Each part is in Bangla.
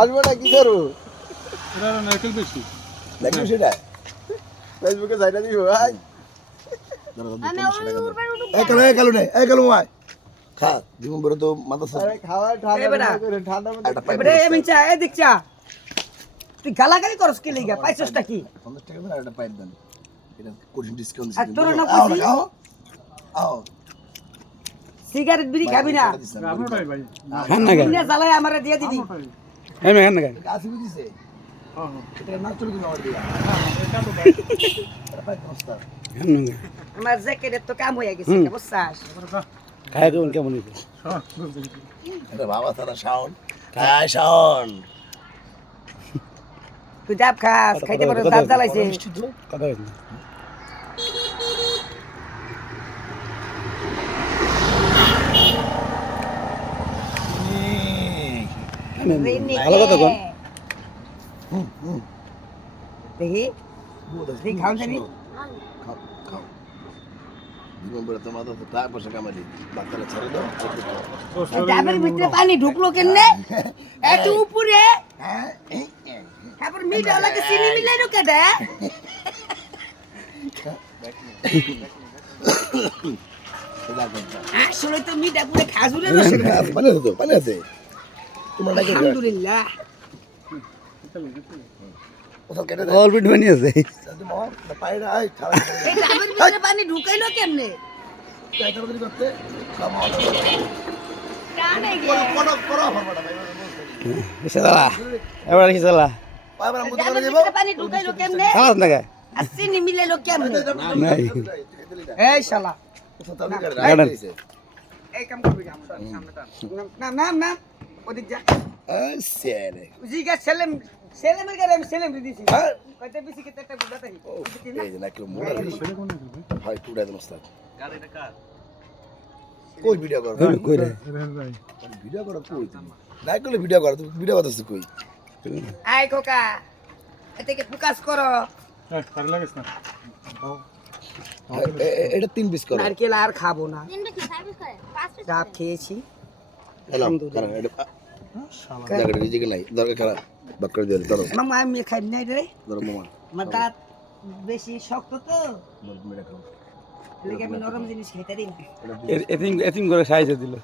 আসবে না কি করবো এটা নারকেল বেশি দেখবি সেটা ফেসবুকে যাইটা দিব ভাই কালু ভাই খা জীবন বড় তো মাথা খাওয়া ঠান্ডা এবারে আমি চা এ দেখ চা তুই গালাগালি করস কি লাগা পাইছসটা কি 50 টাকা করে একটা পাইপ দেন এটা কোন ডিসকাউন্ট আর তোর না কইছি আও সিগারেট বিড়ি খাবি না আমরাই ভাই খান না কিনে জ্বালায় আমারে দিয়ে দিবি খান না গাছ দিছে হ্যাঁ এটা না চলে দিন আমার দিয়া এটা তো এটা পাইপ নষ্ট খান না আমার জ্যাকেটের তো কাম হয়ে গেছে বুঝছাস খায় কেমন কেমন হইছে এটা বাবা তারা শাওন খায় শাওন তুই ডাব খাস খাইতে পারো ডাব জ্বালাইছে কথা হইছে ভালো কথা কোন দেখি তুই খাও জানি খাও খাও জীবন বড় তো মাথা তো টাকা পয়সা কামালি বাচ্চারা ছেড়ে দাও ডাবের ভিতরে পানি ঢুকলো কেনে একটু উপরে হ্যাঁ তারপর মিঠা লাগে চিনি মিলাইলো কেডা আসলে তো মিঠা পুরে খাজুরের রস পানি আছে তোমার নাকি আলহামদুলিল্লাহ ওসব কেটে দে অল্প একটু পানি আছে পানি না খারাপ এই ডাবের ভিতরে পানি ঢুকাইলো কেমনে তাড়াতাড়ি করতে খাওয়া কানে গে করো ফরমাটা ভাই কিসে দালা এবার কিসে দালা বাবা আমরা ডাবের দোকানে দেব ভিতরে পানি ঢুকাইলো কেমনে খাওয়াস না কে আর চিনি মিলাইলো কেমনে নাই এই শালা এই কাম করবি না আমার সামনে না না না ওদিক যা সেরে জিগা সেলেমের গারে আমি সেলেম দিছি কয়টা বেশি কেটে একটা গুলা তাই এই যে নাকি মোড়া হয় টুডা দেন ওস্তাদ গাড়িটা কার কই ভিডিও কর কই রে ভাই ভিডিও কর কই তুমি নাই করলে ভিডিও কর তুমি ভিডিও করতেছ কই আই কোকা এটাকে ফোকাস করো তার লাগিস না এটা 3 পিস করো নারকেল আর খাবো না তিনটা কি সার্ভিস করে 5 পিস ডাব খেয়েছি এলাম কারণ এটা জায়গাটা রিজিকে নাই দরকার খারাপ বাক্কর দিয়ে ধরো মামা আমি খাই নাই রে ধরো মামা আমার দাঁত বেশি শক্ত তো মেরে খাও লেগে আমি নরম জিনিস খেতে দিই না এতিম এতিম করে সাহায্য দিল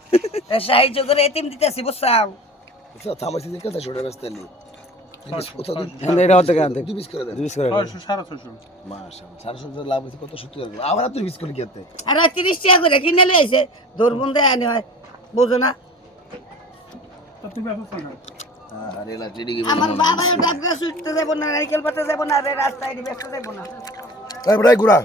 সাহায্য করে এতিম দিতেছি বুঝছাও আচ্ছা থামাইছি যে কথা ছোট রাস্তা নেই এটা অর্ধেক আনতে 2 পিস করে দেন 2 পিস করে 650 মাশাআল্লাহ 700 লাভ হইছে কত 70 আবার 2 পিস করে কিনতে আর 30 টাকা করে কিনে লইছে দরবন্দে আনি হয় বুঝো না তুমি ব্যবস্থা না আরে লা টিডি কি আমার বাবা ডাব গাছ উঠতে যাব না নারকেল পাতা যাব না রে রাস্তায় ব্যস্ত যাব না এই বড়াই গুড়া